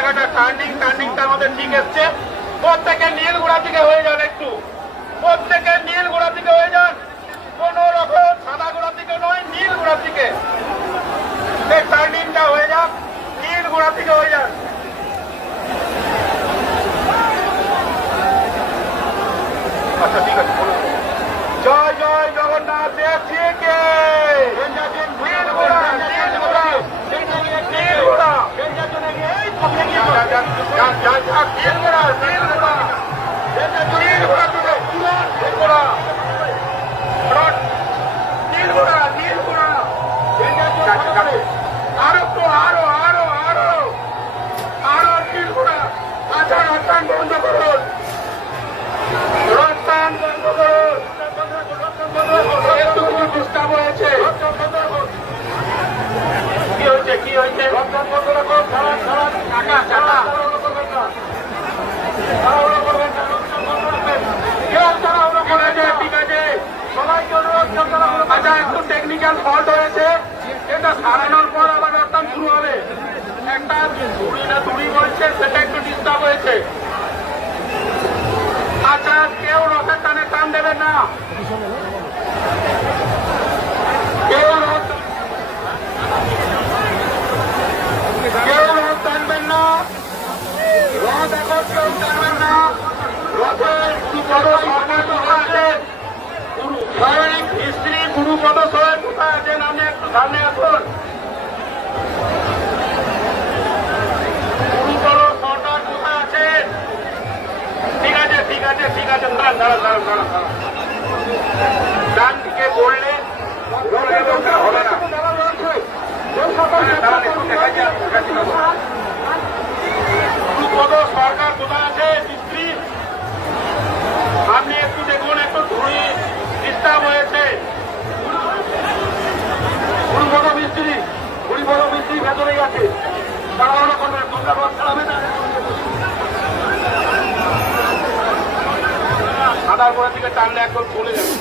জায়গাটা টার্নিংটা আমাদের ঠিক এসছে। প্রত্যেকে নীল গোড়া থেকে হয়ে যান, একটু প্রত্যেকে নীল গোড়া থেকে হয়ে যান, কোন রকম সাদা গোড়া থেকে নয়, নীল গোড়া থেকে টার্নিংটা হয়ে যাক, নীল গোড়া থেকে হয়ে যান। আচ্ছা ঠিক আছে, জয় জয় জগন্নাথ দেব কে নীল গোড়া নীল গোড়া নীল গোড়া আরো তো আরো আরো আরো আরো নীল গোড়া। আচ্ছা রপ্তান বন্ধ করুন, রপ্তান বন্ধ করুন, একটু কিছু ডিস্টার্ব হয়েছে। কি হয়েছে কি হয়েছে? রপ্তান বন্ধ রাখুন, চাকা চাকা ঠিক আছে। সবাইকে অনুরোধ, আচ্ছা একটু টেকনিক্যাল ফল্ট হয়েছে, এটা সারানোর পর আবার রপ্তান শুরু হবে। একটা দড়ি না দড়ি বলছে, সেটা একটু ডিস্টার্ব হয়েছে। আচ্ছা কেউ রথের টানে টান দেবেন না, কেউ রথ টানবেন না, রথ এখন কেউ টানবেন না। রথের স্ত্রী গুরুপদ সোহেল কোথায় আছেন? আপনি একটু সামনে আসুন। গুরুপদ সরকার কোথায় আছেন? ঠিক আছে ঠিক আছে ঠিক আছে, দাঁড়ান দাঁড়ান দাঁড়ান দাঁড়ান দাঁড়ান, ডান দিকে বললে হবে না। গুরুপদ সরকার কোথায় আছে? স্ত্রী আপনি একটু দেখুন, একটু ধুড়ি ডিস্টার্ব হয়েছে। গুরুপদ মিস্ত্রি ভেতরে গেছে, তাড়াহুড়ো করবেন, তোমরা রথ চালাবে না। সাদার গোড়া থেকে টানলে একদম চলে যাবে।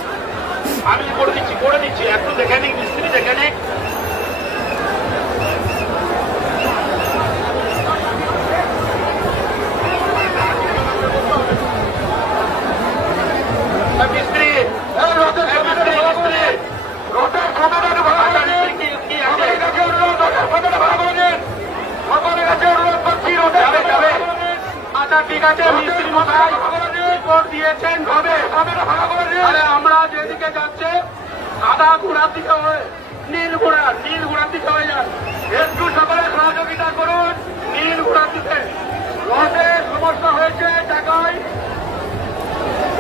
আমি করে দিচ্ছি একটু দেখে নিক, মিস্ত্রি দেখে নিক। মিস্ত্রি আচ্ছা ঠিক আছে, মিস্ত্রি মশাই রিপোর্ট দিয়েছেন হবে। আমরা যেদিকে যাচ্ছে সাদা ঘোড়ার দিকে হয়ে নীল ঘোড়ার দিকে হয়ে যান। একটু সকলে সহযোগিতা করুন, নীল ঘোড়ার দিকে। রথের সমস্যা হয়েছে টাকায়,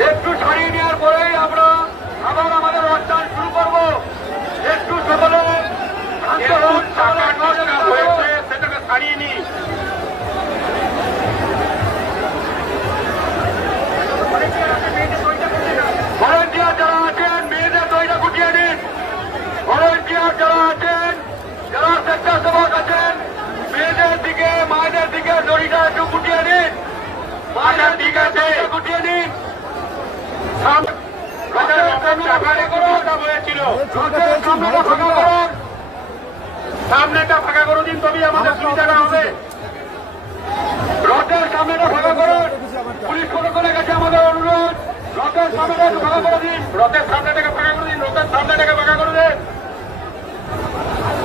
একটু ছাড়িয়ে নেওয়ার পরেই আমরা আবার আমাদের অনুষ্ঠান শুরু করব। একটু সকলে হয়েছে সেটাকে ছাড়িয়ে নি। ভলেন্টিয়ার যারা আছেন মেয়েদের দইটা গুটিয়ে নিন। ভলেন্টিয়ার যারা আছেন, যারা স্বেচ্ছাসেবক আছেন, মেয়েদের দিকে মায়েদের দিকে দড়িটা একটু গুটিয়ে নিন। মায়েদের ঠিক আছে গুটিয়ে নিন। সামনেটা ফাঁকা করে দিন, তবেই আমাদের সুবিধাটা হবে। রথের সামনেটা ফাঁকা করুন, পুলিশ করে গেছে আমাদের অনুরোধ। রথের সামনেটা ফাঁকা করে দিন, রথের সামনেটাকে ফাঁকা করে দিন, রথের সামনেটাকে ফাঁকা করে দিন।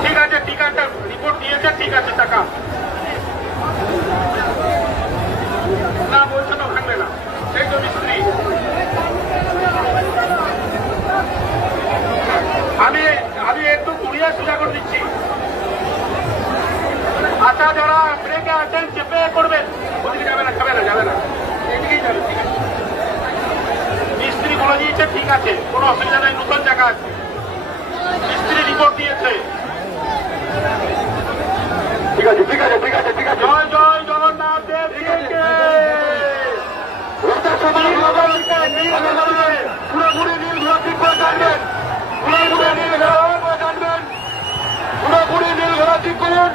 ঠিক আছে ঠিক আছে, রিপোর্ট দিয়েছে, ঠিক আছে। টাকা না বলছে তো ভাঙবে না, সেই তো মিস্ত্রি। আমি একটু ঘুরিয়ে সোজা করে দিচ্ছি। আচ্ছা যারা ব্রেকে আছেন চেপে করবেন, ওদিকে যাবে না এদিকেই যাবে। ঠিক আছে, মিস্ত্রি বলে দিয়েছে, ঠিক আছে, কোনো অসুবিধা নেই, নতুন জায়গা আছে। মিস্ত্রি রিপোর্ট দিয়েছে, ঠিক আছে ঠিক আছে ঠিক আছে ঠিক আছে। জয় জয় জগন্নাথ দেব পুরোপুরি নীল ঘোড়া ঠিক করে টানবেন, পুরোপুরি নীল ঘোড়া টানবেন, পুরোপুরি নীল ঘোড়া ঠিক করুন।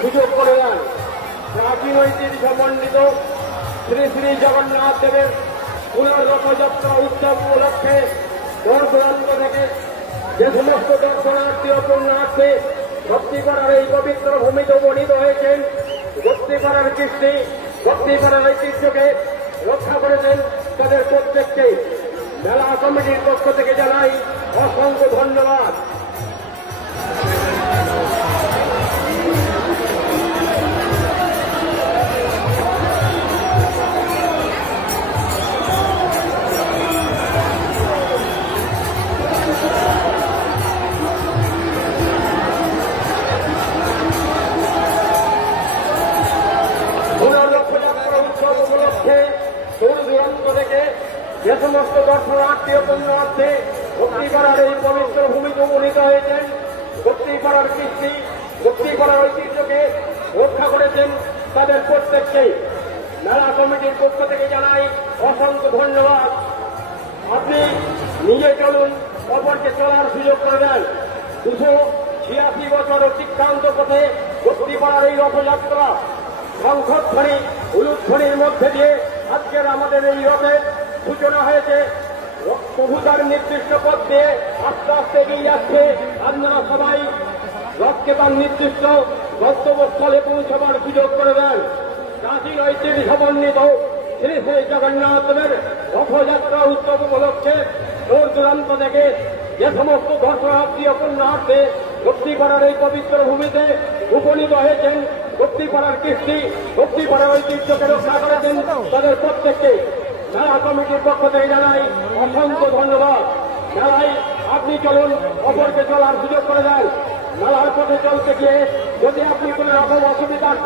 সুযোগ করে দেন প্রাচীন ঐতিহ্য মণ্ডিত শ্রী শ্রী জগন্নাথ দেবের পুনর রথযাত্রা উৎসব উপলক্ষে দূর দূরান্ত থেকে যে সমস্ত দর্শনার্থী ও পুণ্যার্থী ভক্তিপাড়ার এই পবিত্র ভূমিতে উপনীত হয়েছেন, ভক্তিপাড়ার কৃষ্টি ভক্তিপাড়ার ঐতিহ্যকে রক্ষা করেছেন, তাদের প্রত্যেককে মেলা কমিটির পক্ষ থেকে জানাই অসংখ্য ধন্যবাদ। রথযাত্রা উৎসব উপলক্ষে দূর দূরান্ত থেকে যে সমস্ত দর্শনার্থী ও পুণ্যার্থী ভক্তিপাড়ার এই পবিত্র ভূমিতে উপনীত হয়েছেন, ভক্তিপাড়ার কৃষ্টি ভক্তিপাড়ার ঐতিহ্যকে রক্ষা করেছেন, তাদের প্রত্যেককে মেলা কমিটির পক্ষ থেকে জানাই অসংখ্য ধন্যবাদ। আপনি নিজে চলুন, অপরকে চলার সুযোগ করে দেন। 286 বছর অতিক্রান্ত পথে ভক্তিপাড়ার এই রথযাত্রা শঙ্খধ্বনি উলুধ্বনির মধ্যে দিয়ে আজকের আমাদের এই রথের সূচনা হয়েছে। প্রভু তার নির্দিষ্ট পথ দিয়ে আস্তে আস্তে এগিয়ে যাচ্ছে। আপনারা সবাই রথকে তার নির্দিষ্ট গন্তব্যস্থলে পৌঁছবার সুযোগ করে দেন। প্রাচীন ঐতিহ্য সমন্বিত শ্রী শ্রী জগন্নাথের রথযাত্রা উৎসব উপলক্ষে দূর দূরান্ত থেকে যে সমস্ত দর্শনার্থী ও পুণ্যার্থী ভক্তিপাড়ার এই পবিত্র ভূমিতে উপনীত হয়েছেন, ভক্তিপাড়ার কৃষ্টি ভক্তিপাড়ার ঐতিহ্যকে রক্ষা করেছেন, তাদের প্রত্যেককে মেলা কমিটির পক্ষ থেকে জানাই অসংখ্য ধন্যবাদ। মেলায় আপনি চলুন, অপরকে চলার সুযোগ করে দেন। মেলার পথে চলতে গিয়ে যদি আপনি কোনো রকম অসুবিধার